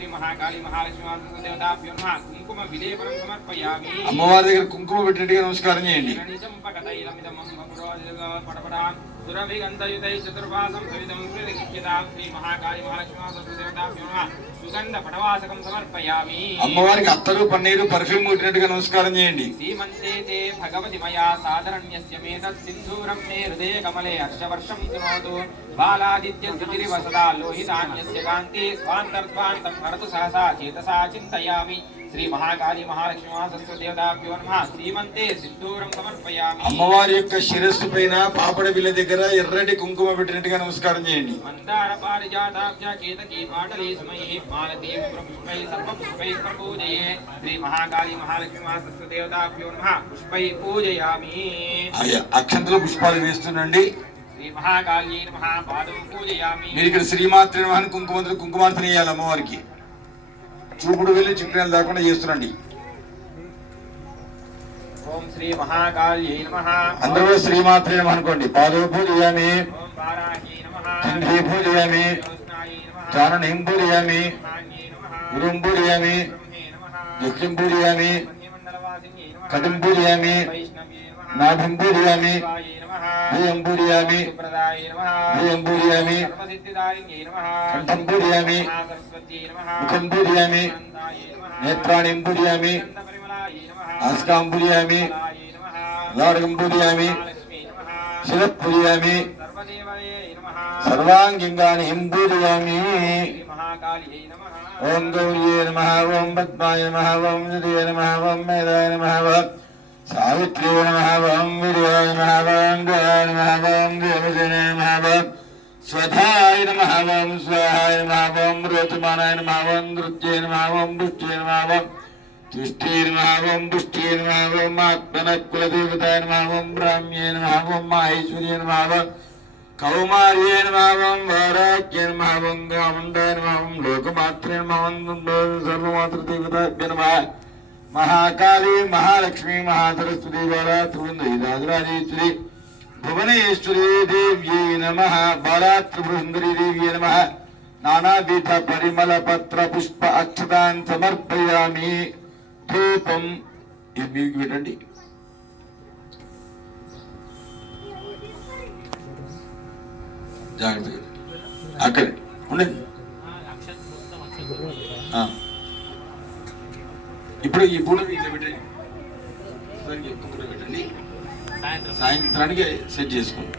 శ్రీ మహాకాళి మహాలక్ష్మి దేవతాభ్యో నమః కుంకుమ విలేపనం సమర్పయామి. అమ్మవారి దగ్గర కుంకుమ పెట్టినట్టుగా నమస్కారం చేయండి. చతుర్వాసం సవితం శ్రీ మహాకాళి మహాలక్ష్మి దేవతాభ్యో నమః సుగంధ పటవాసకం సమర్పయామి. అమ్మవారికి అత్తరు పన్నీరు పర్ఫ్యూమ్ పెట్టినట్టుగా నమస్కారం చేయండి. శ్రీమంతే తే భగవతి మయా సాదరణ్యస్య మేతత్ సింధూరం మే హృదయ కమలే హర్షవర్షం శృణోతు బాలాదిత్య స్థితిరివసదా లోహితాన్యస్య కాంతి స్వాంతర్ధ్వాంతం భరతు సహసా చేతసా చింతయామి. శ్రీ మహాకాళి మహాలక్ష్మి దేవతాభ్యో నమః శ్రీమంతే సింధూరం సమర్పయామి. అమ్మవారి యొక్క శిరస్సు పైన పాపడ బిల్ల దగ్గర ఎర్రటి కుంకుమ పెట్టినట్టుగా నమస్కారం చేయండి. మందార పారిజాతాభ్య కేతకీ పాటలీ సమయే మాలతీ పుష్పై సర్వపుష్పై పూజయే. శ్రీ మహాకాళి మహాలక్ష్మి దేవతాభ్యో నమః పుష్పై పూజయామి. అక్షంతలు పుష్పాలు వేస్తుండండి. శ్రీ మహాకాళీ నమః పాదం పూజయామి. మీరు ఇక్కడ శ్రీమాత్రి నమః కుంకుమార్తె వేయాలి అమ్మవారికి. చూపుడు వెళ్ళి చిక్కుడు దాకుండా చేస్తుండండి. ఓం శ్రీ మహాకాళ్యై నమః. అందరూ శ్రీమాత్రే నమః అనుకోండి. పాదో పూజయామి, ఓం వారాహి నమః, చంద్రీ పూజయామి, చారణీం పూజయామి, గురుం పూజయామి, యక్షం పూజయామి, కటిం పూజయామి, నాభిం పూజయామి, భూయం పూజయామి, భూయం పూజయామి, కంఠం పూజయామి, ముఖం పూజయామి, నేత్రాణిం పూజయామి, ఆస్కాం పూజయామి, లాడకం పూజయామి, శిరః పూజయామి, సర్వాంగింగాని పూజయామి. ఓం గౌర్యే నమః, ఓం పద్మాయ నమః, ఓం జయే నమః, ఓం మేధాయ నమః, సావిత్ర్యే నమః, ఓం వీర్యాయ నమః, ఓం గయాయ నమః, ఓం దేవసేనే నమః, స్వధాయ నమః, ఓం స్వాహాయ నమః, ఓం రోచమానాయ నమః, ఓం నృత్యే నమః, ఓం పుష్ట్యే నమః, ఓం తుష్టే నమః, ఓం పుష్ట్యే నమః, ఓం ఆత్మనః కులదేవతాయ నమః, ఓం బ్రాహ్మ్యే నమః, ఓం మాహేశ్వర్యే నమః, కౌమార్యే నమః, ఓం వారాక్యే నమః, ఓం గామండాయ నమః, ఓం లోకమాత్రే నమః, ఓం సర్వమాతృదేవతాభ్యో నమః. మహాకాళీ మహాలక్ష్మీ మహాసరస్వతి బాలా త్రిపురరాజేశ్వరి భువనేశ్వరీ దేవ్యై నమః. బాలా త్రిపురసుందరీ దేవ్యై నమః. నానావిధ పరిమళ పత్ర పుష్ప అక్షతాన్ సమర్పయామి. ధూపం ఇది మీకు పెట్టండి. జాగ్రత్తగా అక్కడే ఉండండి. ఇప్పుడు ఈ పూల ఇట్లా పెట్టండి. పెట్టండి సాయంత్రానికి సెట్ చేసుకోండి.